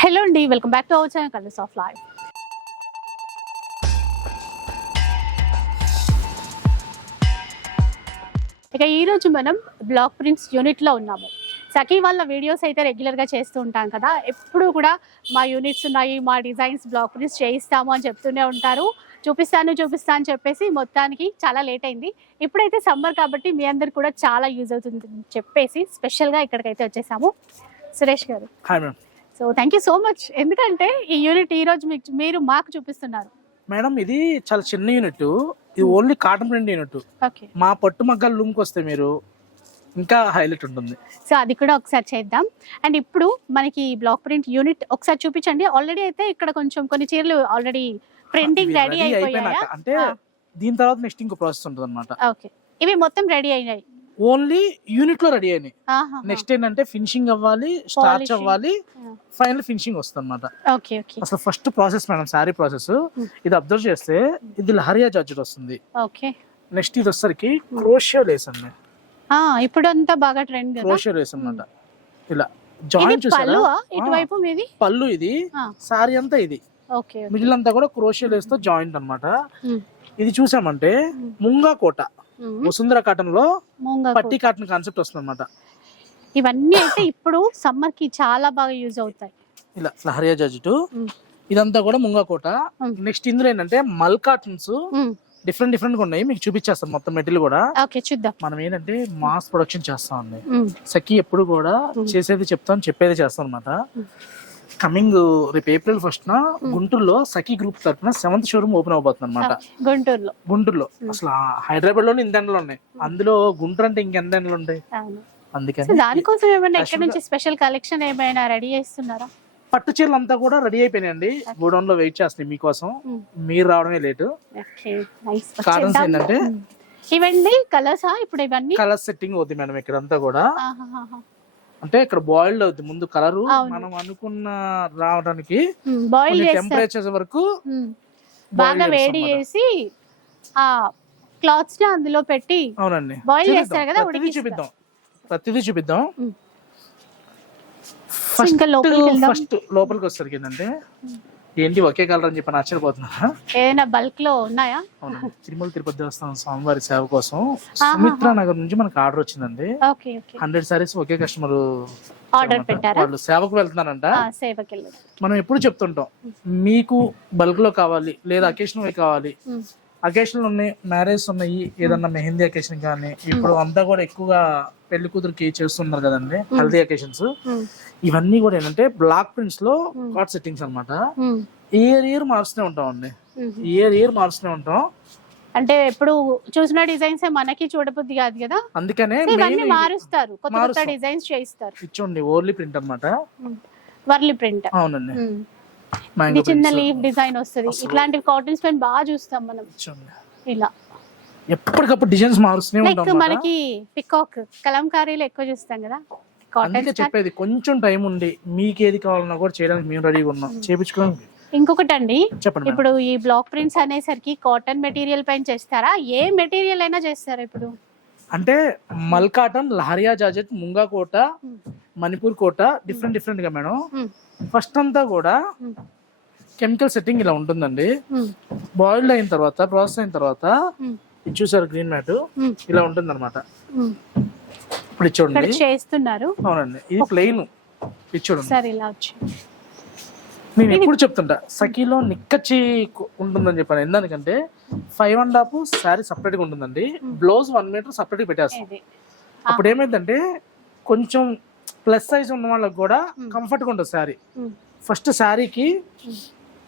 Hello అండి welcome back to our channel Colours of Life ఇక ఈరోజు మనం బ్లాక్ ప్రింట్స్ యూనిట్లో ఉన్నాము. సఖీ వాళ్ళ వీడియోస్ అయితే రెగ్యులర్గా చేస్తూ ఉంటాం కదా. ఎప్పుడు కూడా మా యూనిట్స్ ఉన్నాయి మా డిజైన్స్ బ్లాక్ ప్రింట్స్ చేయిస్తాము అని చెప్తూనే ఉంటారు. చూపిస్తాను చూపిస్తాను అని చెప్పేసి మొత్తానికి చాలా లేట్ అయింది. ఇప్పుడైతే సమ్మర్ కాబట్టి మీ అందరికి కూడా చాలా యూజ్ అవుతుంది అని చెప్పేసి స్పెషల్గా ఇక్కడికైతే వచ్చేసాము. Suresh garu. Hi so thank you so much ఎందుకంటే ఈ యూనిట్ ఈ రోజు మీకు మీరు మాకు చూపిస్తున్నారు. మేడం ఇది చాలా చిన్న యూనిట్ ఇది only cotton print unit okay మా పట్టు మగ్గాల లూమ్కి వస్తే మీరు ఇంకా హైలైట్ ఉంటుంది. సో అది కూడా ఒకసారి చేద్దాం. అండ్ ఇప్పుడు మనకి బ్లాక్ ప్రింట్ యూనిట్ ఒకసారి చూపించండి. ఆల్రెడీ అయితే ఇక్కడ కొంచెం కొన్ని చీరలు ఆల్రెడీ ప్రింటింగ్ రెడీ అయిపోయాయా? అంటే. దీని తర్వాత నెక్స్ట్ ఇంకో ప్రాసెస్ ఉంటుంది అనమాట ఓకే ఇవి మొత్తం రెడీ అయినాయి. ఓన్లీ యూనిట్లో రెడీ అయినాయి. నెక్స్ట్ ఏంటంటే ఫినిషింగ్ అవ్వాలి స్టార్చ్. అవ్వాలి. ఫైనల్ ఫినిషింగ్ వస్తుంది అనమాట అసలు first process madam sari process. Hmm. ఇది అబ్జర్వ్ చేస్తే ఇది లహరియా జార్జెట్ వస్తుంది. నెక్స్ట్ ఇది వచ్చేసరికి క్రోషియో లేస్ అండి. ఇప్పుడు అంతా బాగా ట్రెండ్ క్రోషియో లేస్ అన్నమాట. ఇలా ఇది జాయింట్ చూసారా? ఇటువైపు మీది? పళ్ళు ఇది. శారీ అంతా ఇది. అంతా కూడా క్రోషియో లేస్తో జాయింట్ అన్నమాట. ఉమ్. ఇది చూసామంటే. ముంగా కోట. వసుంధర కాటన్లో మూంగా పట్టి కాటన్ కాన్సెప్ట్ వస్తుంది అనమాట ఇవన్నీ అయితే ఇప్పుడు సమ్మర్కి చాలా బాగా యూజ్ అవుతాయి ఇలా లహరియా జార్జెట్ ఉమ్. ఇదంతా కూడా ముంగా కోట ఉమ్. నెక్స్ట్ ఇందులో ఏంటంటే మల్ కాటన్స్. డిఫరెంట్ డిఫరెంట్గా ఉన్నాయి మీకు చూపించేస్తాం మొత్తం మెటీరియల్ కూడా ఓకే చూద్దాం మనం ఏంటంటే మాస్ ప్రొడక్షన్ చేస్తాం అండి. సఖి ఎప్పుడు కూడా. చేసేది చెప్తాం చెప్పేది చేస్తాం అనమాట. కమింగ్ రేపు ఏప్రిల్ ఫస్ట్ న గుంటూరులో సఖి గ్రూప్ తరఫున సెవెంత్ షోరూమ్ ఓపెన్ అవబోతుంది అనమాట. గుంటూరులో. గుంటూరులో. అసలు హైదరాబాద్లోనే ఇంత ఎండలు ఉన్నాయి. అందులో గుంటూరు అంటే ఇంకెంత ఎండలు ఉంటాయి? అందుకని దానికోసం ఏమైనా Actually నుంచి స్పెషల్ కలెక్షన్ ఏమైనా రెడీ చేస్తున్నారా? పట్టు చీరలు అంతా కూడా రెడీ అయిపోయినాయండి. గోడౌన్లో వెయిట్ చేస్తున్నాయి మీకోసం. మీరు రావడమే లేటు. కాటన్స్ ఏంటంటే? ఇవండి కలర్సా ఇప్పుడు ఇవన్నీ? కలర్ సెట్టింగ్ అవుతుంది మేడం ఇక్కడ అంతా కూడా. అంటే ఇక్కడ బాయిల్డ్ అవుతుంది ముందు కలర్ అవును. మనం అనుకున్న రావడానికి బాయిల్ చేస్తారు టెంపరేచర్స్ వరకు boil బాగా వేడి చేస్తాం చేసి ఆ క్లాత్స్ని అందులో పెట్టి అవునండి Boil చూపిద్దాం. చేస్తారు కదా, ప్రతిదీ ఉడికిస్తారు. చూపిద్దాం ప్రతిదీ చూపిద్దాం ఉమ్. ఫస్ట్ ఇంకా లోపలికి వెళ్దాం. ఫస్ట్ లోపలికి వస్తారు ఏంటంటే ఏంటి? ఒకే కలర్ అని చెప్పి ఏదైనా బల్క్లో ఉన్నాయా? తిరుమల తిరుపతి దేవస్థానం స్వామివారి సేవ కోసం సుమిత్రా నగర్ నుంచి మనకు ఆర్డర్ వచ్చిందండి. హండ్రెడ్ సారీస్ ఒకే కస్టమర్ ఆర్డర్ పెట్టారా? వాళ్ళు సేవకు వెళ్తున్నారంట. సేవకి మనం ఎప్పుడు చెప్తుంటాం మీకు బల్క్లో కావాలి లేదా అకేషన్ కావాలి. అకేషన్లు ఉన్నాయి మ్యారేజ్ ఉన్నాయి ఏదన్నా మెహందీ అకేషన్ కానీ ఇప్పుడు అంతా కూడా ఎక్కువగా పెళ్ళి కూతురికి చేస్తున్నారు కదండి హల్దీ అకేషన్స్ ఇవన్నీ కూడా ఏంటంటే బ్లాక్ ప్రింట్స్లో కార్డ్ సెట్టింగ్స్ అన్నమాట. ఉమ్, ఇయర్ ఇయర్ మారుస్తూనే ఉంటాం అండి. ఇయర్ ఇయర్ మారుస్తూనే ఉంటాం. అంటే ఎప్పుడు చూసిన డిజైన్స్ మనకి చూడబుద్ధి కాదు కదా? అందుకనే ఇవన్నీ మారుస్తారు. కొత్త. డిజైన్స్ చేయిస్తారు. ఇచ్చోండి ఓర్లీ ప్రింట్ అన్నమాట. ఉమ్. వర్లీ ప్రింట్ అవునండి. మ్యాంగో ఇది చిన్న. లీఫ్ డిజైన్ వస్తుంది. ఇట్లాంటి కాటన్స్ పైన బాగా చూస్తాం మనం. ఇలా. ఎప్పటికప్పుడు డిజైన్స్ మారుస్తూనే ఉంటాం. మనకి పికాక్ కలంకారీలు ఎక్కువ చూస్తాం కదా? అందుకే చెప్పేది కొంచెం టైం ఉండి మీకు ఏది కావాలన్నా కూడా చేయడానికి మేము రెడీగా ఉన్నాం. చేపించుకోవడానికి ఇంకొకటి అండి. ఇప్పుడు ఈ బ్లాక్ ప్రింట్స్ అనేసరికి కాటన్ మెటీరియల్ పైన చేస్తారా? ఏ మెటీరియల్ అయినా చేస్తారా ఇప్పుడు? అంటే mul cotton lehariya georgette munga Kota Manipur Kota different డిఫరెంట్గా మేడం. ఫస్ట్ అంతా కూడా కెమికల్ సెట్టింగ్ ఇలా ఉంటుందండి. బాయిల్డ్ అయిన తర్వాత ప్రాసెస్ అయిన తర్వాత ఇది చూసారు గ్రీన్ మ్యాట్ ఇలా ఉంటుంది అనమాట. ఇప్పుడు చూడండి. చేస్తున్నారు. అవునండి. ఇది ప్లెయిన్ ఇది చూడండి. సరే ఇలా వచ్చి. నేను ఎప్పుడు చెప్తుంటా సఖీలో నిక్కచ్చి ఉంటుందని చెప్పాను. ఎందుకంటే ఫైవ్ అండ్ హాఫ్ శారీ సపరేట్గా ఉంటుందండి. బ్లౌజ్ వన్ మీటర్ సపరేట్గా పెట్టేస్తాం. అప్పుడు ఏమైందంటే కొంచెం ప్లస్ సైజ్ ఉన్న వాళ్ళకి కూడా కంఫర్ట్గా ఉంటుంది శారీ ఫస్ట్ శారీకి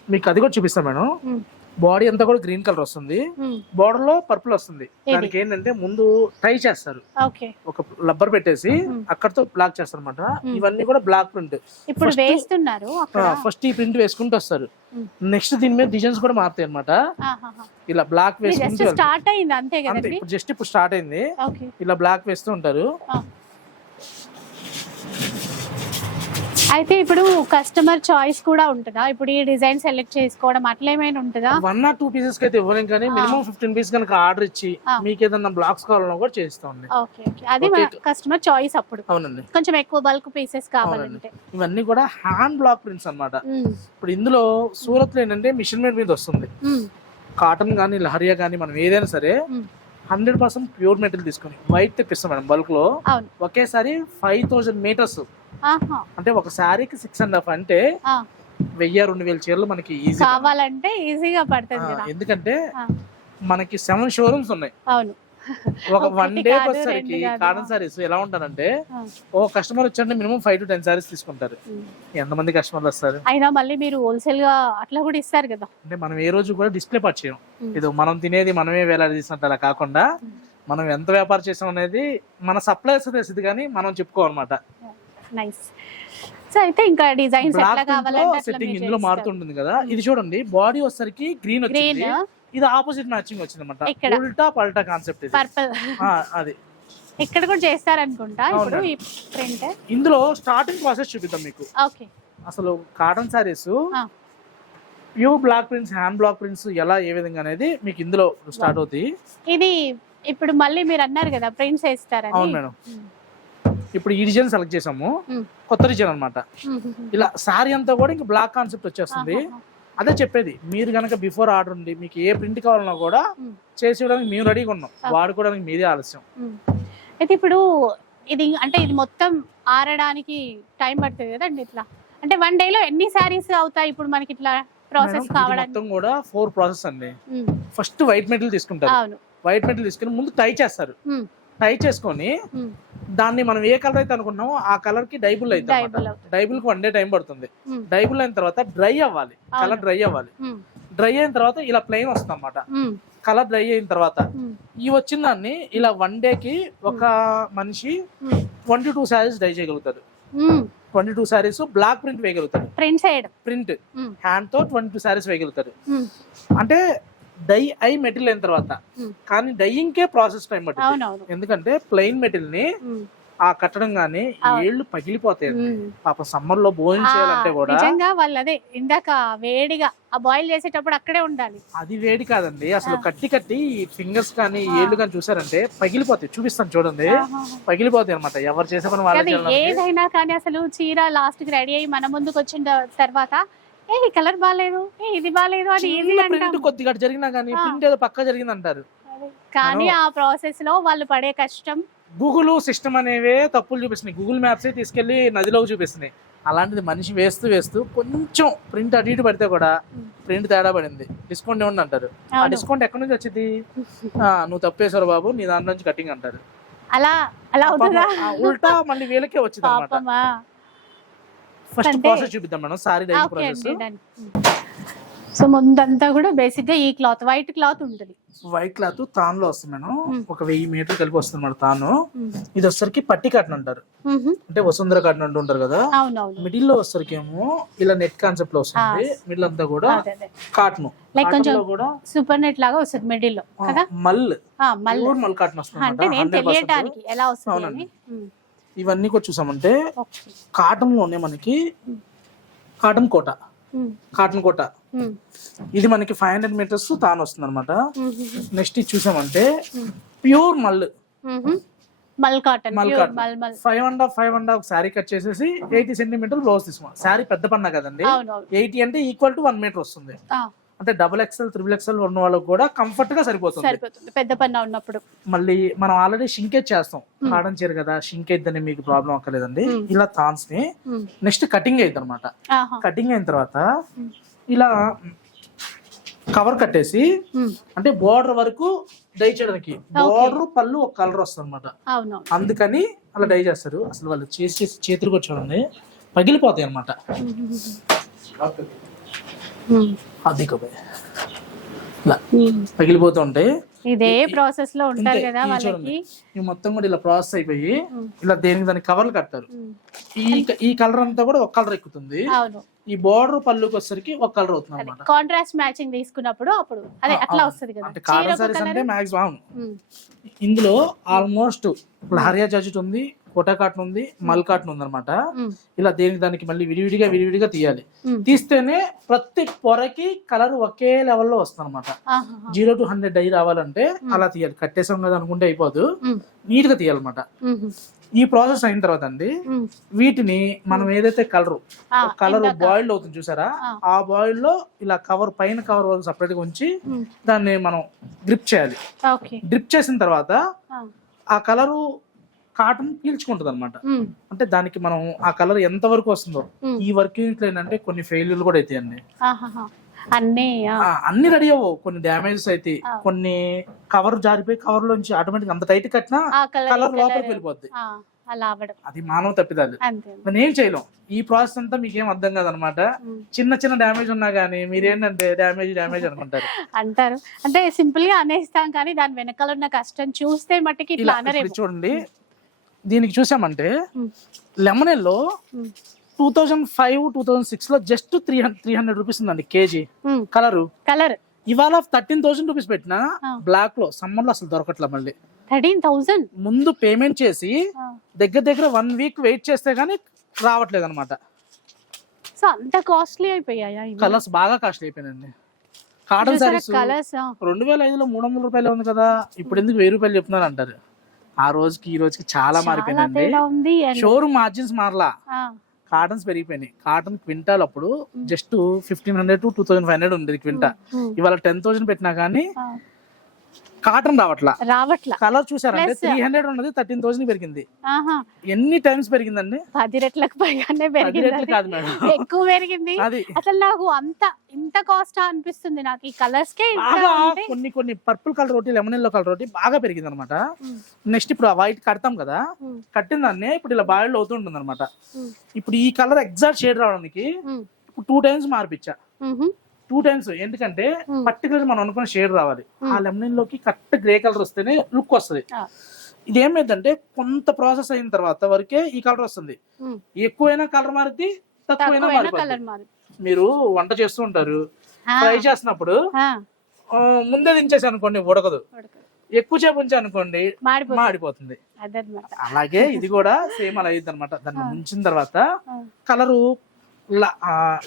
మీకు అది కూడా చూపిస్తాను మేడం. బాడీ అంతా కూడా గ్రీన్ కలర్ వస్తుంది. బార్డర్లో పర్పుల్ వస్తుంది. దానికి ఏంటంటే ముందు టై చేస్తారు. ఒక రబ్బర్ పెట్టేసి అక్కడతో బ్లాక్ చేస్తారు అనమాట ఇవన్నీ కూడా బ్లాక్ ప్రింట్. ఇప్పుడు వేస్తున్నారు ఫస్ట్ ఈ ప్రింట్ వేసుకుంటూ వస్తారు. నెక్స్ట్ దీని మీద డిజైన్స్ కూడా మారుతాయి అనమాట. ఇలా బ్లాక్ వేసుకుంటూ వెళ్తారు. స్టార్ట్ అయింది అంతే ఇప్పుడు జస్ట్ ఇప్పుడు స్టార్ట్ అయింది. ఇలా బ్లాక్ వేస్తూ ఉంటారు. అయితే ఇప్పుడు కస్టమర్ చాయిస్ కూడా ఉంటుందా? ఇప్పుడు ఈ డిజైన్ సెలెక్ట్ చేసుకోవడం అట్లా ఏమైనా ఉంటుందా? వన్ ఆర్ టూ పీసెస్ అయితే ఇవ్వలేం కానీ మినిమం ఫిఫ్టీన్ పీస్ కనుక ఆర్డర్ ఇచ్చి. మీకు ఏదన్నా బ్లాక్స్ కావాలన్నా కూడా ఓకే ఓకే. అది Okay. కస్టమర్ చాయిస్ అప్పుడు. అవునండి. కొంచెం ఎక్కువ బల్క్ పీసెస్ కావాలంటే. ఇవన్నీ కూడా హ్యాండ్ బ్లాక్ ప్రింట్స్ అన్నమాట. ఉమ్, ఇప్పుడు ఇందులో సూరత్లో ఏంటంటే మిషన్ మేడ్ మీద వస్తుంది. కాటన్ కానీ లహరియా కానీ మనం ఏదైనా సరే. హండ్రెడ్ పర్సెంట్ ప్యూర్ మెటీరియల్ తీసుకొని వైట్ తెప్పిస్తాం మేడం బల్క్లో. ఒకేసారి ఫైవ్ థౌజండ్ మీటర్స్ అంటే ఒక శారీకి సిక్స్ అండ్ హాఫ్ అంటే వెయ్యి రెండు వేల చీరలు మనకి ఈజీ కావాలంటే ఈజీగా పడుతుంది ఎందుకంటే మనకి సెవెన్ షోరూమ్స్ ఉన్నాయి. అవును. ఒక వన్ డే వచ్చేసరికి. కాటన్ సారీస్ ఎలా ఉంటారంటే ఓ కస్టమర్ వచ్చారంటే minimum five to ten saris తీసుకుంటారు. ఎంతమంది కస్టమర్లు వస్తారు? అయినా మళ్ళీ మీరు హోల్సేల్గా అట్లా కూడా ఇస్తారు కదా. అంటే మనం ఏ రోజు కూడా డిస్ప్లే పార్ట్ చేయం. ఇది మనం తినేది మనమే వేలాడదీసినట్టు అలా కాకుండా. మనం ఎంత వ్యాపారం చేసాం అనేది మన సప్లైర్స్ తెలిసింది కానీ మనం చెప్పుకోవాలన్నమాట నైస్ సో అయితే ఇంకా డిజైన్స్ ఎట్లా కావాలంటే సెట్టింగ్ ఇందులో. మారుతుంటుంది కదా. ఇది చూడండి బాడీ వచ్చేసరికి గ్రీన్ గ్రీన్ వచ్చింది ఇది ఆపోజిట్ మ్యాచింగ్ వచ్చింది అనమాట ఇక్కడ. ఉల్టా పల్టా కాన్సెప్ట్ ఇది. పర్పుల్ ఆ, అది. ఇక్కడ కూడా చేస్తారనుకుంటా? ఇప్పుడు ఈ ప్రింట్ ఇందులో స్టార్టింగ్ ప్రాసెస్ చూపిద్దాం మీకు. ఓకే. అసలు కాటన్ సారీస్ ఆ. Pure block prints hand block prints ఎలా ఏ విధంగా అనేది మీకు ఇందులో స్టార్ట్ అవుతాయి. ఇది ఇప్పుడు మళ్ళీ మీరు అన్నారు కదా ప్రింట్స్ వేస్తారని. అవును మేడం. ఉమ్. ఇప్పుడు ఈ డిజైన్ సెలెక్ట్ చేసాము. కొత్త డిజైన్ ఉమ్. ఇలా సారీ అంతా కూడా ఇంకా బ్లాక్ కాన్సెప్ట్ వచ్చేస్తుంది. అదే చెప్పేది మీరు కనుక బిఫోర్ ఆర్డర్ ఉంది మీకు ఏ ప్రింట్ కావాలన్నా కూడా. చేసి ఇవ్వడానికి మేము రెడీగా ఉన్నాం. వాడుకోవడానికి మీదే ఆలస్యం. అయితే ఇప్పుడు ఇది అంటే ఇది మొత్తం ఆరడానికి టైం పడుతుంది కదండి ఇట్లా అంటే వన్ డే లో ఎన్ని శారీస్ అవుతాయి ఇప్పుడు మనకి ఇట్లా ప్రాసెస్ కావడానికి మొత్తం కూడా ఫోర్ ప్రాసెస్ అండి. ఫస్ట్ వైట్ మెటీరియల్ తీసుకుంటారు వైట్ మెటీరియల్ తీసుకుని ముందు టై చేస్తారు ఉమ్. టై చేసుకొని. దాన్ని మనం ఏ కలర్ అయితే అనుకున్నామో ఆ కలర్కి డైబుల్ అయితే డైబుల్కి వన్ డే టైం పడుతుంది. డైబుల్ అయిన తర్వాత డ్రై అవ్వాలి కలర్. డ్రై అవ్వాలి. డ్రై అయిన తర్వాత ఇలా ప్లెయిన్ వస్తుంది అనమాట. కలర్ డ్రై అయిన తర్వాత. ఈ వచ్చిన దాన్ని ఇలా వన్ డే కి ఒక మనిషి. ట్వంటీ టూ శారీస్ డై చేయగలుగుతాడు. Twenty two saris block print వేయగలుగుతాడు print um. హ్యాండ్తో ట్వంటీ టూ శారీస్ వేయగలుగుతాడు. అంటే డై అయి మెటీరియల్ అయిన తర్వాత. కానీ డైయింగ్ కే ప్రాసెస్ టైం అవునవును ఎందుకంటే ప్లెయిన్ మెటీరియల్ని. ఆ కట్టడం గానీ. ఏళ్ళు పగిలిపోతాయండి ఉమ్. పాప సమ్మర్లో భోజనం చేయాలంటే కూడా నిజంగా వాళ్ళు అదే ఇందాక వేడిగా ఆ బాయిల్ చేసేటప్పుడు అక్కడే ఉండాలి అది వేడి కాదండి అసలు. కట్టి కట్టి ఫింగర్స్ కానీ. ఏళ్ళు కానీ చూసారంటే పగిలిపోతాయి చూపిస్తాను చూడండి. పగిలిపోతాయి అనమాట ఎవరు చేసే పని కానీ వాళ్ళకి ఏదైనా కానీ అసలు చీర లాస్ట్కి రెడీ అయ్యి మన ముందుకు వచ్చిన తర్వాత ఏ ఈ కలర్ బాగాలేదు ఏ ఇది బాగాలేదు అని ఈజీ ప్రింట్ అంటాం కొద్దిగా అటు జరిగినా కానీ ఆ. ప్రింట్ ఏదో పక్క జరిగింది అంటారు కానీ ఆ ప్రాసెస్లో వాళ్ళు పడే కష్టం. గూగుల్ సిస్టమ్ అనేవే తప్పులు చూపిస్తున్నాయి. గూగుల్ మ్యాప్స్ తీసుకెళ్ళి నదిలోకి చూపిస్తున్నాయి. అలాంటిది మనిషి వేస్తూ వేస్తూ కొంచెం ప్రింట్ అటు ఇటు పడితే కూడా. ప్రింట్ తేడా పడింది. డిస్కౌంట్ ఇవ్వండి అంటారు? ఆ అవును. డిస్కౌంట్ ఎక్కడి నుంచి వచ్చింది? ఆ, నువ్వు తప్పేశారు బాబు నీ దాంట్లో నుంచి కటింగ్ అంటారు. అలా అలా అవుతుందా? పాపం, ఆ ఉల్టా మళ్ళీ వీళ్ళకే వచ్చింది అనమాట పాపమా? ఫస్ట్ అంటే- ప్రాసెస్ చూపిద్దాం madam. Sari dye okay process. So ముందంతా కూడా బేసిక్గా ఈ క్లాత్ వైట్ క్లాత్ ఉంటుంది. వైట్ క్లాత్ తాన్లో వస్తుంది మేడం. ఒక వెయ్యి మీటర్ కలిపి వస్తుంది మేడం తాను. ఇది వచ్చరికి పట్టి కాటన్ అంటారు. అంటే వసుంధర కాటన్ అంటుంటారు కదా. అవునవును. మిడిల్లో వచ్చరికి ఏమో ఇలా నెట్ కాన్సెప్ట్లో వస్తుంది. మిడిల్ అంతా కూడా కాటన్. Like కొంచెం సూపర్ నెట్ లాగా వస్తుంది మిడిల్లో కదా? మల్. ప్యూర్ మల్ కాటన్ వస్తుంది అంటే నేను అన్నమాట, 100%. తెలియటానికి ఎలా వస్తుంది. ఇవన్నీ కూడా చూసామంటే కాటన్లోనే మనకి కాటన్ కోట. కాటన్ కోట. ఇది మనకి ఫైవ్ హండ్రెడ్ మీటర్స్ తాను వస్తుంది అనమాట. నెక్స్ట్ ఇది చూసామంటే pure mul. Um. Mul cotton five and half five and half sari cut చేసేసి ఎయిటీ సెంటీమీటర్ బ్లౌజ్ తీసుకున్నాం. శారీ పెద్ద పన్నా కదండి. ఎయిటీ అంటే ఈక్వల్ టు వన్ మీటర్ వస్తుంది. అంటే డబుల్ ఎక్స్ఎల్ త్రిబుల్ ఎక్స్ఎల్ ఉన్న వాళ్ళకి కూడా కంఫర్ట్గా సరిపోతుంది. సరిపోతుంది. పెద్ద పన్న ఉన్నప్పుడు. మళ్ళీ మనం ఆల్రెడీ షింకేజ్ చేస్తాం. కాడం చీర కదా షింకేజ్ అని మీకు ప్రాబ్లం అక్కర్లేదండి. ఇలా థాన్స్ని. నెక్స్ట్ కటింగ్ అయింది అనమాట కటింగ్ అయిన తర్వాత. ఇలా కవర్ కట్టేసి. అంటే బోర్డర్ వరకు డై చేయడానికి. బోర్డర్ పళ్ళు ఒక కలర్ వస్తుంది అనమాట అవును అందుకని అలా డై చేస్తారు. అసలు వాళ్ళు చేసి చేసి చేతికి వచ్చి చూడండి పగిలిపోతాయి అనమాట. అది కబే ఇలా. పగిలిపోతూ ఉంటాయి. ఇదే ప్రాసెస్లో ఉంటారు కదా వాళ్ళకి. మొత్తం కూడా ఇలా ప్రాసెస్ అయిపోయి. ఇలా దేనికి దానికి కవర్లు కడతారు. ఉమ్. ఈ ఈ కలర్ అంతా కూడా ఒక కలర్ ఎక్కుతుంది. ఈ బోర్డర్ పళ్ళుకి వచ్చరికి ఒక కలర్ అవుతుంది అనమాట కాంట్రాస్ట్ మ్యాచింగ్ తీసుకున్నప్పుడు అప్పుడు. అదే అట్లా వస్తుంది కదా. అంటే కాటన్ సారీస్ అంటే మాక్సిమం ఇందులో ఆల్మోస్ట్ ఇప్పుడు హరియా జాకెట్ ఉంది. కోటా కాటన్ ఉంది మల్ కాటన్ ఉంది అనమాట ఇలా దేనికి దానికి మళ్ళీ విడివిడిగా విడివిడిగా తీయాలి. తీస్తేనే ప్రతి పొరకి కలర్ ఒకే లెవెల్లో వస్తుంది అనమాట. జీరో టు హండ్రెడ్ డై రావాలంటే అలా తీయాలి. కట్టేసాం కదా అనుకుంటే అయిపోదు. నీట్గా తీయాలన్నమాట. ఈ ప్రాసెస్ అయిన తర్వాత అండి. వీటిని మనం ఏదైతే కలర్ కలర్. బాయిల్డ్ అవుతుంది చూసారా? ఆ. బాయిల్లో ఇలా కవర్ పైన కవర్ వరకు సపరేట్గా ఉంచి దాన్ని మనం గ్రిప్ చేయాలి. డ్రిప్ చేసిన తర్వాత ఆ కలరు కాటన్ పీల్చుకుంటుంది అనమాట అంటే దానికి మనం ఆ కలర్ ఎంత వరకు వస్తుందో. ఈ వర్క్ యూనిట్ ఏంటంటే కొన్ని ఫెయిల్యూర్ కూడా అయితే అండి. అన్నీ అన్ని రెడీ అవ్వవు. కొన్ని డ్యామేజెస్ అయితే. కొన్ని కవర్ జారిపోయి కవర్ లోంచి ఆటోమేటిక్ అంత టైట్ కట్టినా కలర్ లోపలికి వెళ్ళిపోద్ది. అది మానవ తప్పిదాలు. మనం ఏం చేయలేం. ఈ ప్రాసెస్ అంతా మీకు ఏం అర్థం కాదనమాట. చిన్న చిన్న డ్యామేజ్ ఉన్నా గానీ మీరేంటంటే డ్యామేజ్ డ్యామేజ్ అనుకుంటారు. అంటారు. అంటే సింపుల్గా అనేస్తాం కానీ దాని వెనకాల ఉన్న కష్టం చూస్తే మట్టికి చూడండి. దీనికి చూసామంటే lemon yellow two thousand five two thousand సిక్స్లో just three three hundred rupees ఉందండి కేజీ. కలరు. కలర్. ఇవాళ థర్టీన్ థౌసండ్ రూపీస్ పెట్టినా. బ్లాక్లో సమ్మర్లో అసలు దొరకట్లే మళ్ళీ. Thirteen thousand? ముందు పేమెంట్ చేసి దగ్గర దగ్గర వన్ వీక్ వెయిట్ చేస్తే గానీ రావట్లేదు అనమాట సో అంత కాస్ట్లీ అయిపోయాయా కలర్స్ బాగా కాస్ట్ అయిపోయినండి కాటన్ సారీస్ రెండు వేల ఐదులో మూడు వందల రూపాయలు ఉంది కదా. ఇప్పుడు ఎందుకు వెయ్యి రూపాయలు చెప్తున్నారు అంటారు ఆ రోజుకి ఈ రోజుకి చాలా మారిపోయిందండి. and- షోరూమ్ మార్జిన్స్ మారలా. కాటన్స్ పెరిగిపోయినాయి. కాటన్ క్వింటాల్ అప్పుడు just fifteen hundred to two thousand five hundred ఉండేది క్వింటా. ఇవాళ టెన్ థౌసండ్ పెట్టినా కానీ కాటన్ రావట్లా. రావట్లా. కలర్ చూసారంటే Plus- త్రీ హండ్రెడ్ ఉన్నది థర్టీన్ థౌసండ్ పెరిగింది. ఎన్ని టైమ్స్ పెరిగిందండి? పది రెట్లకు పైగానే పెరిగింది. కాదు మేడం. ఎక్కువ పెరిగింది. అసలు నాకు అంత ఇంత కాస్ట్ అనిపిస్తుంది నాకు. ఈ కలర్స్ కే కొన్ని కొన్ని పర్పుల్ కలర్ రోటీ లెమన్ ఎల్లో కలర్ రోటీ బాగా పెరిగింది అనమాట నెక్స్ట్ ఇప్పుడు వైట్ కడతాం కదా కట్టిన దాన్ని ఇప్పుడు ఇలా బాయిల్ అవుతుంటుంది అనమాట ఇప్పుడు ఈ కలర్ ఎగ్జాక్ట్ షేడ్ రావడానికి టూ టైమ్స్ మార్పిచ్చా. టూ టైమ్స్ ఎందుకంటే Hmm. పర్టికులర్ మనం అనుకున్న షేడ్ రావాలి. Hmm. ఆ లెమన్లోకి కరెక్ట్ గ్రే కలర్ వస్తేనే లుక్ వస్తుంది. ఇది ఏమైందంటే కొంత ప్రాసెస్ అయిన తర్వాత వరకే ఈ కలర్ వస్తుంది. ఉమ్. ఎక్కువైనా కలర్ మారుద్ది తక్కువైనా కలర్ మారు వంట చేస్తూ ఉంటారు ఫ్రై చేసినప్పుడు ముందే దించేసి అనుకోండి ఉడకదు. ఎక్కువ చేపు ఉంచి అనుకోండి మాడిపోతుంది. అలాగే ఇది కూడా సేమ్ అలా అయ్యింది అనమాట దాన్ని ముంచిన తర్వాత కలరు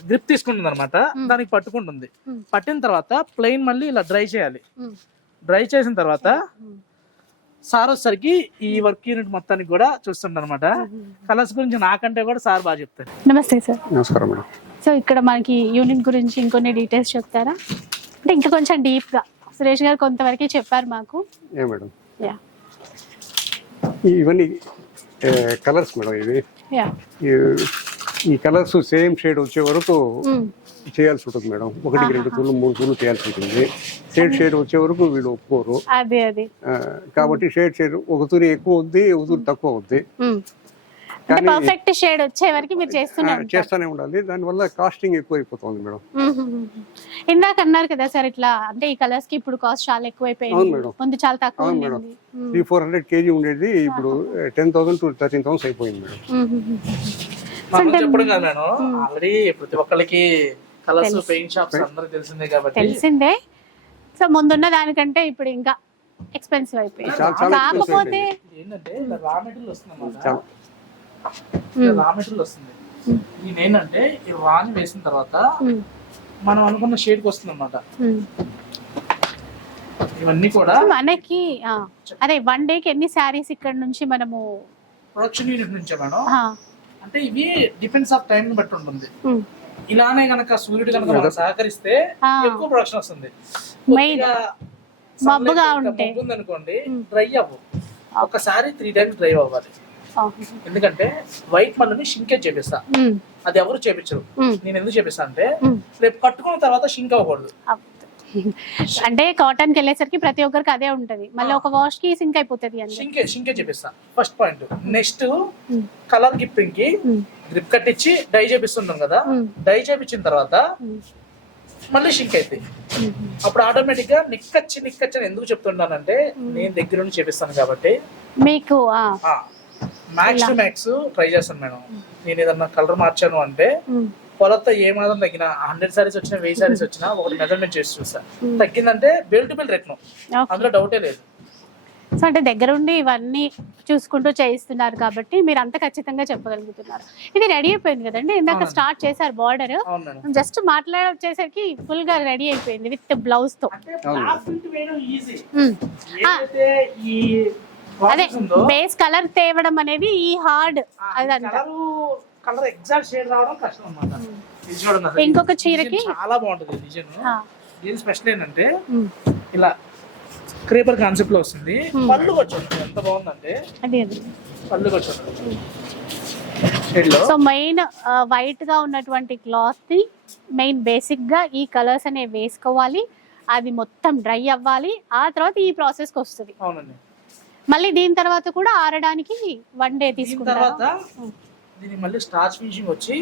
గ్రిప్ తీసుకుంటుంది అనమాట. దానికి పట్టుకుంటుంది. పట్టిన తర్వాత ప్లెయిన్ మళ్ళీ ఇలా డ్రై చేయాలి. డ్రై చేసిన తర్వాత సార్ వచ్చేసరికి ఈ వర్క్ యూనిట్ మొత్తానికి కూడా చూస్తుంటారు అనమాట. కలర్స్ గురించి నాకంటే కూడా సార్ బాగా చెప్తారు. నమస్తే సార్. నమస్కారం మేడం. సో ఇక్కడ మనకి యూనిట్ గురించి ఇంకొన్ని డీటెయిల్స్ చెప్తారా? అంటే ఇంకా కొంచెం డీప్గా. సురేష్ గారు కొంతవరకు చెప్పారు మాకు. ఏ మేడం? యా ఈ- ఇవన్నీ కలర్స్ మేడం ఇవి. యా ఈ- కలర్స్ సేమ్ షేడ్ వచ్చే వరకు చేయాల్సి ఉంటుంది మేడం. ఒకటికి రెండు తూర్లు మూడు తూర్లు చేయాల్సి ఉంటుంది. షేడ్ షేడ్ వచ్చే వరకు వీళ్ళు ఒప్పుకోరు. అదే అదే. ఆ, కాబట్టి షేడ్ షేడ్ ఒక తూరి ఎక్కువ అవుద్ది ఒక తూరి తక్కువ కానీ- పర్ఫెక్ట్ షేడ్ వచ్చే వరకు మీరు చేస్తూనే చేస్తానే ఉండాలి. దానివల్ల కాస్టింగ్ ఎక్కువ అయిపోతుంది మేడం. ఇందాక అన్నారు కదా సార్ ఇట్లా అంటే ఈ కలర్స్కి ఇప్పుడు కాస్ట్ చాలా ఎక్కువైపోయింది. ముందు చాలా తక్కువ madam. Three four hundred KG ఉండేది ఇప్పుడు ten thousand to thirteen thousand అయిపోయింది మేడం. చెప్పడం కాదు మేడం. ఆల్రెడీ ప్రతి ఒక్కరికి కలర్స్. పెయింట్ షాప్స్ అందరికి తెలిసిందే కాబట్టి. తెలిసిందే. సో ముందున్న దానికంటే ఇప్పుడు ఇంకా ఎక్స్పెన్సివ్ అయిపోయింది. కాకపోతే ఏంటంటే ఇలా రా మెటీరియల్ వస్తుంది రా మెటీరియల్ వస్తుంది. ఇది ఏంటంటే ఈ రాని వేసిన తర్వాత మనం అనుకున్న షేడ్కి వస్తుంది అనమాట. ఇవన్నీ కూడా మనకి అదే వన్ డే కి ఎన్ని శారీస్ ఇక్కడ నుంచి మనము ప్రొడక్షన్ యూనిట్ నుంచే మేడం. ఆ, అంటే ఇవి డిపెండ్స్ ఆఫ్ టైం బట్టి ఉంటుంది. ఇలానే గనక సూర్యుడు కనుక సహకరిస్తే. ఎక్కువ ప్రొడక్షన్ వస్తుంది. మబ్బుగా ఉంటే. ఉమ్. డ్రై అవ్వు. ఒకసారి త్రీ టైమ్స్ డ్రై అవ్వాలి. ఎందుకంటే వైట్ మళ్ళీ షింకేజ్ చేపిస్తా. అది ఎవరు చేపించరు. నేను ఎందుకు చేపిస్తా అంటే. రేపు కట్టుకున్న తర్వాత షింక్ అవ్వకూడదు. అవ్- అంటే కాటన్కి వెళ్ళేసరికి ప్రతి ఒక్కరికి అదే ఉంటది. మళ్ళీ ఒక వాష్కి సింక్ అయిపోతుంది షింకే షింకే చేపిస్తా ఫస్ట్ పాయింట్ నెక్స్ట్ కలర్ గిఫ్టింగ్కి గ్రిప్ కట్టించి డై చేపిస్తుంటాం కదా డై చేపించిన తర్వాత మళ్ళీ షింక్ ఉమ్. అప్పుడు ఆటోమేటిక్గా నిక్కచ్చి నిక్కచ్చి అని ఎందుకు చెప్తున్నానంటే నేను దగ్గర నుండి చేపిస్తాను కాబట్టి. మీకు మ్యాక్స్ టు మ్యాక్స్ ట్రై చేస్తాను మేడం. నేను ఏదన్నా కలర్ మార్చాను అంటే కొలత ఏ మాత్రం తగ్గిన హండ్రెడ్ సారీస్ వచ్చినా వెయ్యి సారీస్ వచ్చినా ఒకటి మెజర్మెంట్ చేసి చూస్తా. తగ్గిందంటే బెల్ టు బెల్ రెట్ను. అందులో డౌటే లేదు. సో అంటే దగ్గరుండి ఇవన్నీ చూసుకుంటూ చేయిస్తున్నారు కాబట్టి మీరు అంత ఖచ్చితంగా చెప్పగలుగుతున్నారు. ఇది రెడీ అయిపోయింది కదండి? ఇందాక. స్టార్ట్ చేశారు బార్డర్ జస్ట్ మాట్లాడొచ్చేసరికి ఫుల్గా రెడీ అయిపోయింది విత్ బ్లౌజ్తో. ఏదైతే ఈ అదే బేస్ కలర్ తేవడం అనేది ఈ హార్డ్ అదంతా. కలర్ ఎగ్జాక్ట్ షేడ్ రావడం కష్టం అసలు. ఇంకొక చీరకి? చాలా బాగుంటుంది డిజైన్. దీని స్పెషల్ ఏంటంటే. ఇలా క్రేపర్ కాన్సెప్ట్లో వస్తుంది. పళ్ళు వచ్చి ఎంత బాగుందంటే అది పళ్ళు వచ్చి షేడ్లో సో మెయిన్ వైట్గా ఉన్నటువంటి క్లాత్ని మెయిన్ బేసిక్గా ఈ కలర్స్ అనేవి వేసుకోవాలి. అది మొత్తం డ్రై అవ్వాలి. ఆ తర్వాత ఈ ప్రాసెస్కి వస్తుంది. అవునండి. మళ్ళీ దీని తర్వాత కూడా ఆరడానికి వన్ డే తీసుకుంటారు? తర్వాత దీనికి మళ్ళీ స్టార్చ్ ఫినిషింగ్ వచ్చి.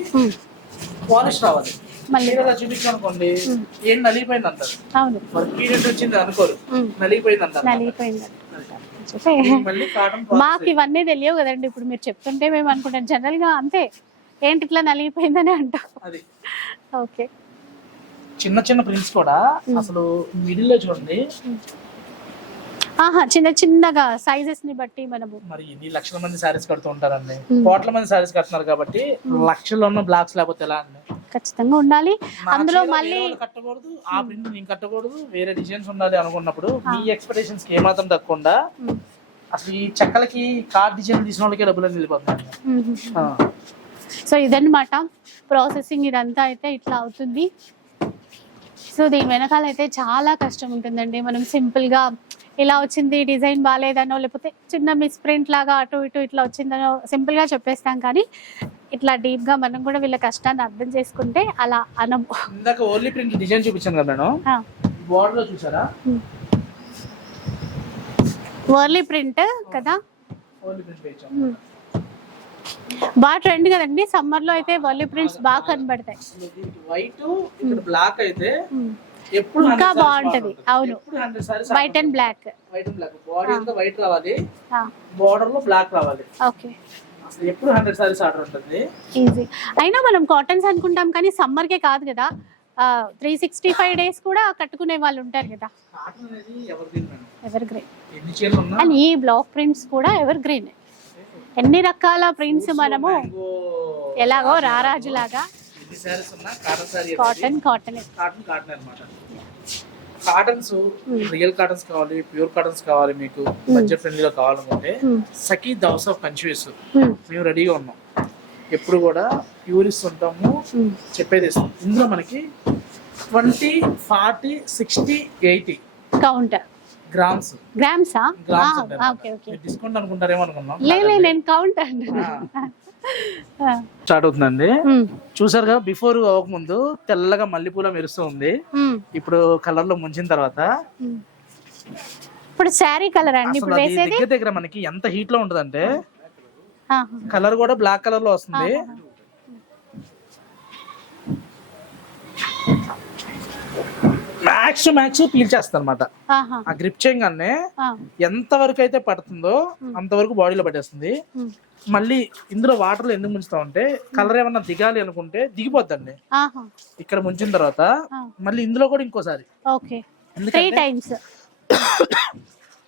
పాలిష్ రావాలి. మళ్ళీ. చీరలా చూపించానుకోండి Hmm. ఏం నలిగిపోయింది అంటారు అవును. మరి పీరియడ్ వచ్చింది అనుకోరు. నలిగిపోయింది. అంటారు మాకు ఇవన్నీ తెలియవు కదండి. ఇప్పుడు మీరు చెప్తుంటే మేము అనుకుంటాం. జనరల్గా అంతే. ఏంటి ఇట్లా నలిగిపోయిందని అంటాం. ఓకే. చిన్న చిన్న ప్రింట్స్ కూడా. అసలు మిడిల్లో చూడండి ఆహా చిన్న చిన్నగా సైజెస్ని బట్టి మనము. మరి ఎన్ని లక్షల మంది శారీస్ కడుతూ ఉంటారండి. కోట్ల మంది శారీస్ కడుతున్నారు కాబట్టి లక్షల్లో ఉన్న బ్లాక్స్ లేకపోతే ఎలా అండి? ఖచ్చితంగా ఉండాలి. అందులో మళ్ళీ కట్టకూడదు ఆ ప్రింట్ నేను కట్టకూడదు వేరే డిజైన్స్ ఉండాలి అనుకున్నప్పుడు మీ ఎక్స్పెక్టేషన్స్కి ఏమాత్రం ఉమ్. అసలు ఈ చెక్కలకి కార్డ్ డిజైన్ తీసిన వాళ్ళకి డబ్బులు వెళ్ళిపోతున్నాయి. సో ఇదన్నమాట. ప్రాసెసింగ్ ఇదంతా అయితే ఇట్లా అవుతుంది. సో దీని వెనకాల అయితే చాలా కష్టం ఉంటుందండి. మనం సింపుల్గా ఇలా వచ్చింది డిజైన్ బాగాలేదనో లేకపోతే చిన్న మిస్ప్రింట్ లాగా అటు ఇటు ఇట్లా వచ్చిందనో సింపుల్గా చెప్పేస్తాం. కానీ ఇట్లా డీప్గా మనం కూడా వీళ్ళ కష్టాన్ని అర్థం చేసుకుంటే అలా అనం ఇందాక ఓన్లీ ప్రింట్ డిజైన్ చూపించాను కదా మేడం? చూసారా? వర్లీ ప్రింట్ కదా. బాగా ట్రెండ్ కదండి. సమ్మర్లో అయితే వర్లీ ప్రింట్స్ బాగా కనబడతాయి. వైట్ బ్లాక్ అయితే. ఎప్పుడు ఇంకా బాగుంటది. అవును. White and black white and black body అంతా వైట్ రావాలి. బోర్డర్లో బ్లాక్ రావాలి. ఓకే. ఎప్పుడు హండ్రెడ్ సారీస్ ఆర్డర్ ఉంటుంది? ఈజీ అయినా మనం కాటన్స్ అనుకుంటాం కానీ సమ్మర్ కే కాదు కదా. త్రీ సిక్స్టీ ఫైవ్ డేస్ కూడా కట్టుకునే వాళ్ళు ఉంటారు కదా. ఎవరు గ్రీన్ అండ్ ఈ బ్లాక్ ప్రింట్స్ కూడా ఎవర్ గ్రీన్ ఎన్ని రకాల ప్రింట్స్ మనము ఎలాగో రారాజులాగా కాటన్ కాటన్ కాటన్ కాటన్ అన్నమాట. కాటన్స్ రియల్ కాటన్స్ కావాలి ప్యూర్ కాటన్స్ కావాలి మీకు బడ్జెట్ ఫ్రెండ్లీలో కావాలనుకుంటే సఖీ దౌస్ ఆఫ్ కన్ఫ్యూస్ మేము రెడీగా ఉన్నాం. ఎప్పుడు కూడా ప్యూరిస్ట్ ఉంటాము చెప్పేది ఇస్తాం ఇందులో మనకి twenty forty sixty eighty counter grams గ్రామ్సా discount అనుకుంటారేమో అనుకున్నాం. లేదు నేను కౌంట్ స్టార్ట్ అవుతుందండి. చూసారుగా బిఫోర్ అవ్వకముందు తెల్లగా మల్లెపూల మెరుస్తూ ఉంది. ఇప్పుడు కలర్లో ముంచిన తర్వాత ఇప్పుడు శారీ కలర్ అండి? ఇప్పుడు వేసేది? దగ్గర దగ్గర మనకి ఎంత హీట్లో ఉంటదంటే. కలర్ కూడా బ్లాక్ కలర్లో వస్తుంది మ్యాక్స్ మ్యాక్స్ పీల్చేస్తుంది అనమాట. ఆ గ్రిప్ చేయగానే. ఎంత వరకు అయితే పడుతుందో అంతవరకు బాడీలో పట్టేస్తుంది. మళ్ళీ ఇందులో వాటర్లో ఎందుకు ముంచుతాం అంటే కలర్ ఏమన్నా దిగాలి అనుకుంటే దిగిపోద్దండి. ఇక్కడ ముంచిన తర్వాత. మళ్ళీ ఇందులో కూడా ఇంకోసారి.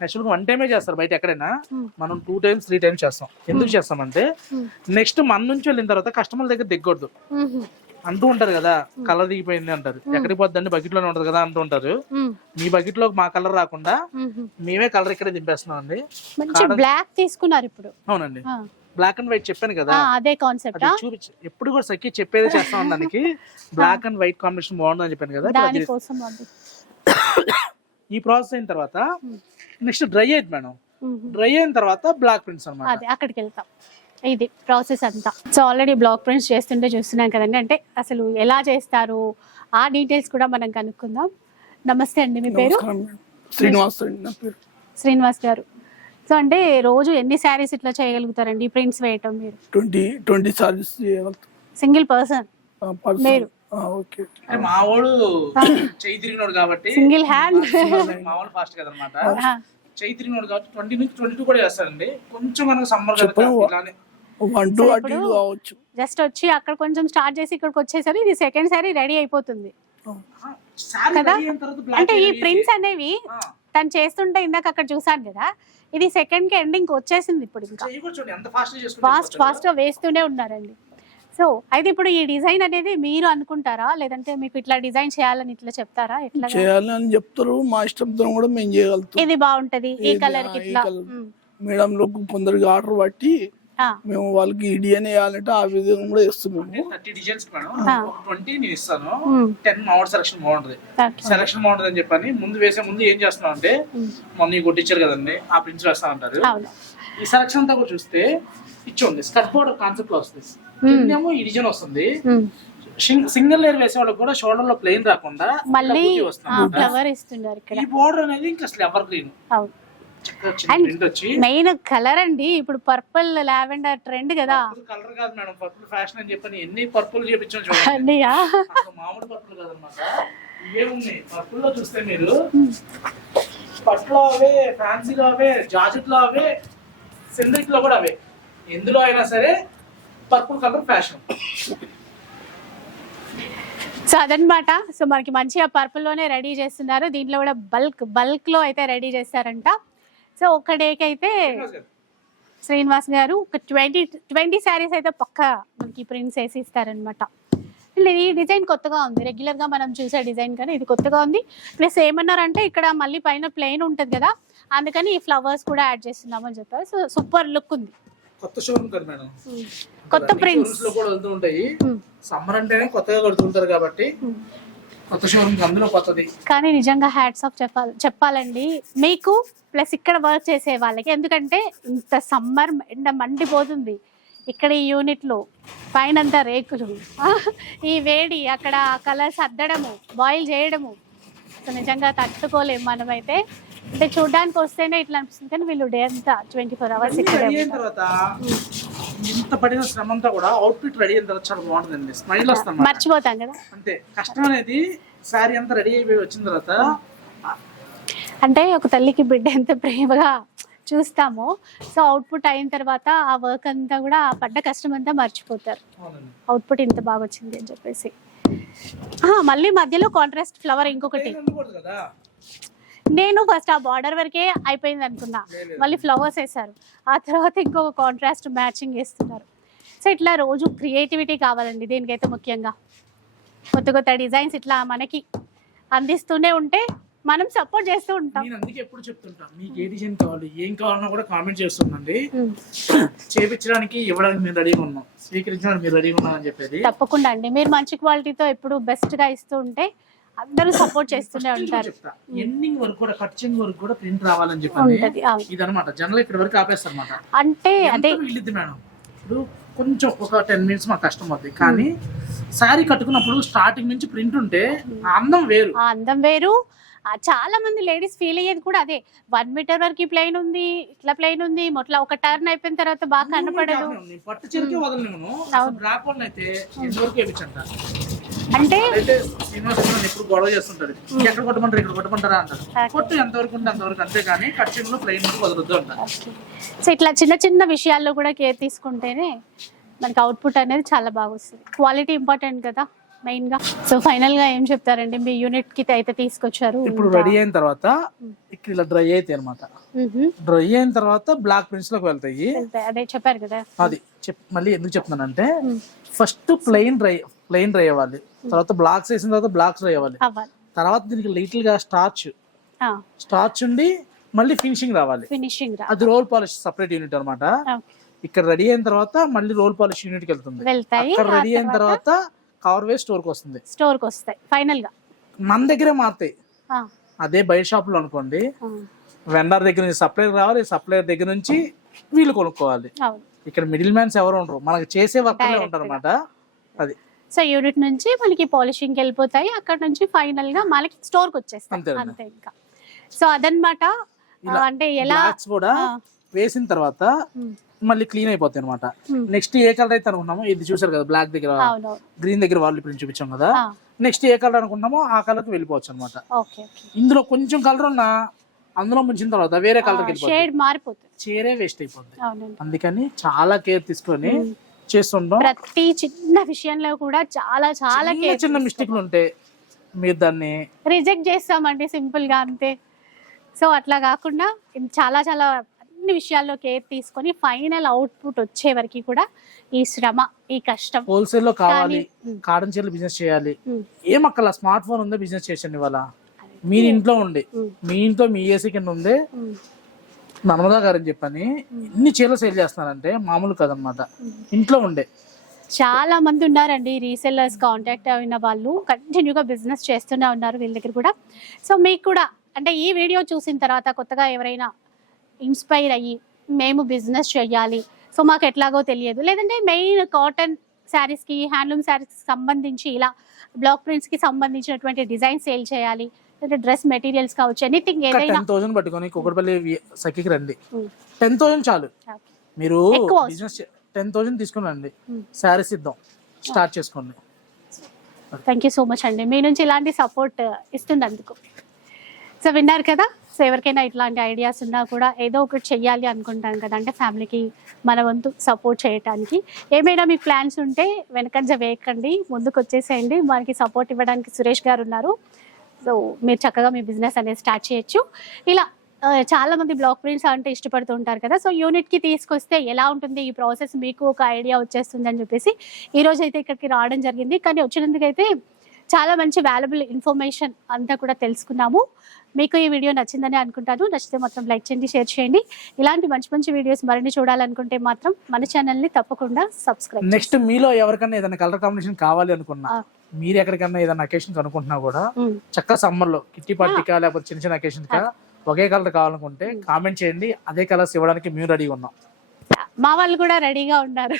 యాక్చువల్గా వన్ టైమే చేస్తారు బయట ఎక్కడైనా. మనం టూ టైమ్స్ త్రీ టైమ్స్ చేస్తాం. ఎందుకు చేస్తామంటే. నెక్స్ట్ మన నుంచి వెళ్ళిన తర్వాత కస్టమర్ దగ్గర దిగకూడదు. అంటూ ఉంటారు కదా కలర్ దిగిపోయింది అంటారు. ఎక్కడికి పోద్దండి? బకెట్లోనే ఉంటది కదా అంటూ ఉంటారు. మీ బకెట్లో మా కలర్ రాకుండా మేమే కలర్ ఇక్కడే దింపేస్తున్నాం అండి బ్లాక్ తీసుకున్నారు ఇప్పుడు. అవునండి. బ్లాక్ అండ్ వైట్ చెప్పాను కదా. అదే కాన్సెప్ట్ అది చూపించి. ఎప్పుడు కూడా సఖి చెప్పేదే చేస్తాం దానికి. బ్లాక్ అండ్ వైట్ కాంబినేషన్ బాగుందని చెప్పాను కదా. దానికోసం ఈ ప్రాసెస్ అయిన తర్వాత నెక్స్ట్ డ్రై అయింది మేడం. డ్రై అయిన తర్వాత బ్లాక్ ప్రింట్స్ అన్నమాట. అదే అక్కడికి వెళ్తాం. ఇది ప్రాసెస్ అంతా. సో ఆల్రెడీ బ్లాక్ ప్రింట్స్ చేస్తుంటే చూస్తున్నాం కదండి. అంటే అసలు ఎలా చేస్తారు? ఆ డీటెయిల్స్ కూడా మనం కనుక్కుందాం. నమస్తే అండి మీ పేరు? శ్రీనివాస్ అండి నా పేరు. శ్రీనివాస్ గారు. సో అంటే రోజు ఎన్ని శారీస్ ఇట్లా చేయగలుగుతారండి? ప్రింట్స్ వేయటం మీరు? Twenty twenty saris single person? Person. మీరు. ఓకే. అంటే మా వాడు చేయి తిరిగినోడు కాబట్టి సింగిల్ హ్యాండ్ మా వాడు ఫాస్ట్ కదనమాట. చేయి తిరిగినోడు కాబట్టి ట్వంటీ నుంచి ట్వంటీ టూ కూడా చేస్తారండి. కొంచెం మనకు సమ్మర్. ఇలానే. కావచ్చు. జస్ట్ వచ్చి అక్కడ కొంచెం స్టార్ట్ చేసి ఇక్కడికి వచ్చేసరి ఇది సెకండ్ సారీ రెడీ అయిపోతుంది. కదా? అంటే ఈ ప్రింట్స్ అనేవి తను చేస్తుంటే ఇందాక అక్కడ చూసాను కదా ఇది సెకండ్కి ఎండింగ్ వచ్చేసింది ఇప్పుడు ఇంకా. చెయ్యి కూడా చూడండి ఎంత ఫాస్ట్ ఫాస్ట్ ఫాస్ట్గా వేస్తూనే ఉన్నారండి. సో అయితే ఇప్పుడు ఈ డిజైన్ అనేది మీరు అనుకుంటారా? లేదంటే మీకు ఇట్లా డిజైన్ చేయాలని ఇట్లా చెప్తారా? ఎట్లా చేయాలని చెప్తారు. మా ఇష్టంతో కూడా మేము చేయగలుగుతాం. ఇది బాగుంటది. ఈ కలర్కి ఇట్లా. మేడంలకు కొందరికి ఆర్డర్ పట్టి మేము వాళ్ళకి ఈ డిజైన్ వేయాలంటే ఆ విధంగా కూడా వేస్తున్నాము. Thirty designs madam. ట్వంటీ నేను ఇస్తాను. టెన్ మామూలు సెలక్షన్ బాగుంటది. సెలక్షన్ బాగుంటది అని చెప్పని ముందు వేసే ముందు ఏం చేస్తున్నాం అంటే. మొన్న ఈ కొట్టించారు కదండి ఆ ప్రింట్స్ వేస్తా అంటారు అవును. ఈ సెలక్షన్ అంతా కూడా చూస్తే ఇచ్చి స్కర్ట్ బోర్డర్ కాన్సెప్ట్లో వస్తుంది. కిందేమో ఈ డిజైన్ వస్తుంది. సింగిల్ లేయర్ వేసే వాళ్ళకి కూడా షోల్డర్లో ప్లెయిన్ రాకుండా మళ్ళీ ఫ్లవర్ ఇస్తున్నారు ఈ బోర్డర్ అనేది ఇంకా అసలు ఎవర్ గ్రీన్ వచ్చి మెయిన్ కలర్ అండి ఇప్పుడు పర్పుల్ లావెండర్ ట్రెండ్ కదా. కలర్ కాదు మేడం పర్పుల్ ఫ్యాషన్ అని చెప్పని ఎన్ని పర్పుల్ చేపించాం చూడండి. మామూలు పర్పుల్ కాదనమాట. ఏమున్నాయి పర్పుల్లో చూస్తే మీరు పట్టులో అవే ఫ్యాన్సీలో అవే అవే లో కూడా అవే. ఎందులో అయినా సరే పర్పుల్ కలర్ ఫ్యాషన్. సో అదనమాట. సో మనకి మంచిగా పర్పుల్లోనే రెడీ చేస్తున్నారు. దీంట్లో కూడా బల్క్ బల్క్లో అయితే రెడీ చేస్తారంట. సో ఒక డేకి అయితే శ్రీనివాస్ గారు. ఒక ట్వంటీ ట్వంటీ శారీస్ అయితే పక్క మనకి ప్రింట్స్ వేసి ఇస్తారనమాట ఈ డిజైన్ కొత్తగా ఉంది. రెగ్యులర్గా మనం చూసే డిజైన్ కానీ ఇది కొత్తగా ఉంది. ప్లస్ ఏమన్నారంటే ఇక్కడ మళ్ళీ పైన ప్లెయిన్ ఉంటుంది కదా అందుకని ఈ ఫ్లవర్స్ కూడా యాడ్ చేస్తున్నామని చెప్పారు. సో సూపర్ లుక్ ఉంది. కొత్త షోరూమ్ కదా మేడం. కొత్త ప్రింట్స్లో కూడా వెళ్తూ ఉంటాయి. సమ్మర్ అంటేనే కొత్తగా కడుతుంటారు కాబట్టి కొత్త షోరూమ్ అందులో కొత్తది కానీ నిజంగా హ్యాట్స్ ఆఫ్ చెప్పాలి చెప్పాలండి. మీకు ప్లస్ ఇక్కడ వర్క్ చేసే వాళ్ళకి ఎందుకంటే ఇంత సమ్మర్ ఎండ మండిపోతుంది. ఇక్కడ ఈ యూనిట్లు పైనంతా రేకులు. ఈ వేడి అక్కడ కలర్స్ అద్దడము బాయిల్ చేయడము. నిజంగా తట్టుకోలేము మనమైతే. అంటే చూడడానికి వస్తేనే ఇట్లా అనిపిస్తుంది కానీ వీళ్ళు డే అంతా ట్వంటీ ఫోర్ అవర్స్ ఇక్కడే రెడీ అయిన ఉంటారు. తర్వాత ఇంత పడిన శ్రమ అంతా కూడా అవుట్ఫిట్ రెడీ అయిన తర్వాత చాలా బాగుంటుందండి. స్మైల్ వస్తాం మర్చిపోతాం కదా. అంతే. కష్టం అనేది శారీ అంతా రెడీ అయిపోయి వచ్చిన తర్వాత అంటే ఒక తల్లికి బిడ్డ ఎంత ప్రేమగా చూస్తామో సో అవుట్పుట్ అయిన తర్వాత ఆ వర్క్ అంతా కూడా ఆ పడ్డ కష్టం అంతా మర్చిపోతారు. అవునండి. అవుట్పుట్ ఇంత బాగా వచ్చింది అని చెప్పేసి. ఆ, మళ్ళీ మధ్యలో కాంట్రాస్ట్ ఫ్లవర్ ఇంకొకటి. కదా. నేను ఫస్ట్ ఆ బార్డర్ వరకే అయిపోయింది అనుకున్నా. మళ్ళీ ఫ్లవర్స్ వేశారు. ఆ తర్వాత ఇంకొక కాంట్రాస్ట్ మ్యాచింగ్ వేస్తున్నారు సో ఇట్లా రోజు క్రియేటివిటీ కావాలండి దీనికైతే ముఖ్యంగా. కొత్త కొత్త డిజైన్స్ ఇట్లా మనకి అందిస్తూనే ఉంటే మనం సపోర్ట్ చేస్తూ ఉంటాం. నేను అందుకే ఎప్పుడు చెప్తుంటా మీకు ఏ డిజైన్ కావాలి ఏం కావాలన్నా కూడా కామెంట్ చేస్తుండండి. ఉమ్. చేపించడానికి ఇవ్వడానికి మేము రెడీగా ఉన్నాం. స్వీకరించడానికి మీరు రెడీగా ఉన్నాం అని చెప్పేది. తప్పకుండా అండి. మీరు మంచి క్వాలిటీతో ఎప్పుడు బెస్ట్గా ఇస్తూ ఉంటే అందరూ సపోర్ట్ చేస్తూనే ఉంటారు. ఎండింగ్ వరకు కూడా కట్చింగ్ వరకు కూడా ప్రింట్ రావాలని చెప్పండి. ఉంటది అవును. ఇది అనమాట జనరల్ ఇక్కడ వరకు ఆపేస్తారు అనమాట అంటే అదే వీళ్ళిద్ది మేడం ఇప్పుడు కొంచెం ఒక టెన్ మినిట్స్ మాకు కష్టం అవుతుంది కానీ శారీ కట్టుకున్నప్పుడు స్టార్టింగ్ నుంచి ప్రింట్ ఉంటే అందం వేరు. ఆ అందం వేరు. చాలా మంది లేడీస్ ఫీల్ అయ్యేది కూడా అదే. వన్ మీటర్ వరకు ప్లెయిన్ ఉంది ఇట్లా ప్లెయిన్ ఉంది మొట్లా ఒక టర్న్ అయిపోయిన తర్వాత బాగా కనపడదు. పట్టు చీరకే వదలను అయితే అంటే? అయితే శ్రీనివాస్ గారు ఎప్పుడు గొడవ చేస్తుంటాడు. ఎక్కడ కొట్టమంటారు ఇక్కడ కొట్టమంటారా అంటారు కొట్టు ఎంతవరకు ఉంటే అంతవరకు అంతే కానీ కట్చింగ్లో ప్లెయిన్ వదలొద్దు అంటారు సో ఇట్లా చిన్న చిన్న విషయాల్లో కూడా కేర్ తీసుకుంటేనే మనకి అవుట్పుట్ అనేది చాలా బాగా వస్తుంది. క్వాలిటీ ఇంపార్టెంట్ కదా. మెయిన్గా. సో ఫైనల్గా ఏం చెప్తారండి మీ యూనిట్కి అయితే తీసుకొచ్చారు ఇప్పుడు రెడీ అయిన తర్వాత ఇక్కడ ఇలా డ్రై అవుతాయి అనమాట. డ్రై అయిన తర్వాత బ్లాక్ ప్రింట్స్లోకి వెళ్తాయి. అదే చెప్పారు కదా. అది మళ్ళీ ఎందుకు చెప్తున్నానంటే first plain dry plain dry అవ్వాలి. తర్వాత బ్లాక్స్ వేసిన తర్వాత బ్లాక్స్ డ్రై అవ్వాలి. తర్వాత దీనికి లిటిల్గా స్టార్చ్ స్టార్చ్ ఉండి మళ్ళీ ఫినిషింగ్ రావాలి. ఫినిషింగ్ రా. అది రోల్ పాలిష్ సపరేట్ యూనిట్ అన్నమాట. Okay. ఇక్కడ రెడీ అయిన తర్వాత మళ్ళీ రోల్ పాలిష్ యూనిట్కి వెళ్తుంది. అక్కడ రెడీ అయిన తర్వాత కవర్ వేస్ట్ స్టోర్కి వస్తుంది. స్టోర్కి వస్తాయి. ఫైనల్గా. మన దగ్గరే మారుతాయి. అదే బయట షాప్లో అనుకోండి. వెండర్ దగ్గర నుంచి సప్లైర్ రావాలి సప్లైర్ దగ్గర నుంచి వీళ్ళు కొనుక్కోవాలి. ఇక్కడ మిడిల్ మ్యాన్స్ ఎవరు ఉండరు. మనకు చేసే Direct ఉంటారు అనమాట అది. సో యూనిట్ నుంచి మనకి పాలిషింగ్ వెళ్ళిపోతాయి. అక్కడ నుంచి ఫైనల్గా మనకి స్టోర్కి వచ్చేస్తాయి. అంతే ఇంకా. సో అదనమాట అంటే ఎలా? కూడా వేసిన తర్వాత మళ్ళీ క్లీన్ అయిపోతాయి అనమాట. నెక్స్ట్ ఏ కలర్ అయితే అనుకున్నామో ఇది చూసారు కదా బ్లాక్ దగ్గర గ్రీన్ దగ్గర వాళ్ళు ఇప్పుడు చూపించాం కదా. నెక్స్ట్ ఏ కలర్ అనుకున్నామో ఆ కలర్కి వెళ్ళిపోవచ్చు అనమాట ఇందులో కొంచెం కలర్ ఉన్నా అందులో ముంచిన తర్వాత వేరే కలర్ చీరే వేస్ట్ అయిపోతుంది అందుకని చాలా కేర్ తీసుకొని చేస్తుంటాం. ప్రతి చిన్న విషయంలో కూడా చాలా చాలా చిన్న చిన్న మిస్టేక్లు ఉంటే మీరు దాన్ని రిజెక్ట్ చేస్తామండి సింపుల్గా అంతే. సో అట్లా కాకుండా చాలా చాలా అన్ని విషయాల్లో కేర్ తీసుకొని ఫైనల్ అవుట్పుట్ వచ్చే వరకు కూడా ఈ శ్రమ ఈ కష్టం. హోల్సేల్లో కావాలి. కాటన్ చీరలు బిజినెస్ చేయాలి. ఏం స్మార్ట్ ఫోన్ ఉందో బిజినెస్ చేసండి ఇవాళ? మీరు ఇంట్లో ఉండి. మీ ఇంట్లో మీ ఏసీ కింద ఉందే. నర్మదా గారు అని చెప్పని ఎన్ని చీరలు సేల్ చేస్తున్నారంటే మామూలు కదనమాట ఇంట్లో ఉండే. చాలా మంది ఉన్నారండి రీసెల్లర్స్ కాంటాక్ట్ అయిన వాళ్ళు. కంటిన్యూగా బిజినెస్ చేస్తూనే ఉన్నారు వీళ్ళ దగ్గర కూడా. సో మీకు కూడా అంటే ఈ వీడియో చూసిన తర్వాత కొత్తగా ఎవరైనా ఇన్స్పైర్ అయ్యి మేము బిజినెస్ చేయాలి సో మాకు ఎట్లాగో తెలియదు. లేదంటే మెయిన్ కాటన్ శారీస్కి హ్యాండ్లూమ్ శారీస్కి సంబంధించి ఇలా బ్లాక్ ప్రింట్స్కి సంబంధించినటువంటి డిజైన్ సేల్ చేయాలి. లేదా డ్రెస్ మెటీరియల్స్ కావచ్చు ఎనీథింగ్ ఏదైనా. టెన్ థౌసండ్ పట్టుకొని కుక్కడపల్లి వి- సఖికి రండి. టెన్ థౌసండ్ చాలు. మీరు. బిజినెస్ టెన్ థౌసండ్ తీసుకుని రండి. శారీస్ ఇద్దాం. స్టార్ట్ చేసుకోండి. థ్యాంక్ యూ సో మచ్ అండి. మీ నుంచి ఇలాంటి సపోర్ట్ ఇస్తున్నందుకు సో విన్నారు కదా? సో ఎవరికైనా ఇట్లాంటి ఐడియాస్ ఉన్నా కూడా ఏదో ఒకటి చెయ్యాలి అనుకుంటాం కదా అంటే ఫ్యామిలీకి మన వంతు సపోర్ట్ చేయడానికి ఏమైనా మీకు ప్లాన్స్ ఉంటే వెనకంజ వేయకండి ముందుకు వచ్చేసేయండి. మనకి సపోర్ట్ ఇవ్వడానికి సురేష్ గారు ఉన్నారు. సో మీరు చక్కగా మీ బిజినెస్ అనేది స్టార్ట్ చేయొచ్చు. ఇలా చాలా మంది బ్లాక్ ప్రింట్స్ అంటే ఇష్టపడుతూ ఉంటారు కదా సో యూనిట్కి తీసుకొస్తే ఎలా ఉంటుంది? ఈ ప్రాసెస్ మీకు ఒక ఐడియా వచ్చేస్తుంది అని చెప్పేసి ఈ రోజు అయితే ఇక్కడికి రావడం జరిగింది. కానీ వచ్చినందుకైతే చాలా మంచి వాల్యుబుల్ ఇన్ఫర్మేషన్ అంతా కూడా తెలుసుకున్నాము. మీకు ఈ వీడియో నచ్చిందని అనుకుంటాను. నచ్చితే మాత్రం లైక్ చేయండి షేర్ చేయండి. ఇలాంటి మంచి మంచి వీడియోస్ మరిన్ని చూడాలనుకుంటే మాత్రం మన ఛానల్ని తప్పకుండా సబ్స్క్రైబ్ నెక్స్ట్ మీలో ఎవరికైనా ఏదైనా కలర్ కాంబినేషన్ కావాలి అనుకున్నా. మీరు ఎక్కడికైనా ఏదైనా అకేషన్ అనుకుంటున్నా కూడా చక్కగా సమ్మర్లో కిట్టి పార్టీకా లేకపోతే చిన్న చిన్న అకేషన్ కా ఒకే కలర్ కావాలనుకుంటే కామెంట్ చేయండి. అదే కలర్స్ ఇవ్వడానికి మేము రెడీగా ఉన్నాం. మా వాళ్ళు కూడా రెడీగా ఉన్నారు.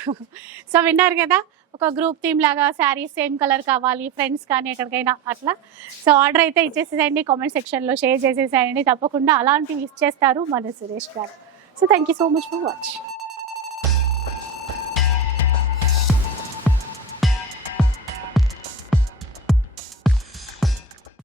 సో విన్నారు కదా ఒక గ్రూప్ థీమ్ లాగా శారీస్ సేమ్ కలర్ కావాలి ఫ్రెండ్స్ కానీ ఎక్కడికైనా అట్లా. సో ఆర్డర్ అయితే ఇచ్చేసేసేయండి కామెంట్ సెక్షన్లో షేర్ చేసేసేయండి. తప్పకుండా అలాంటివి ఇచ్చేస్తారు మన Suresh garu. So thank you so much for watching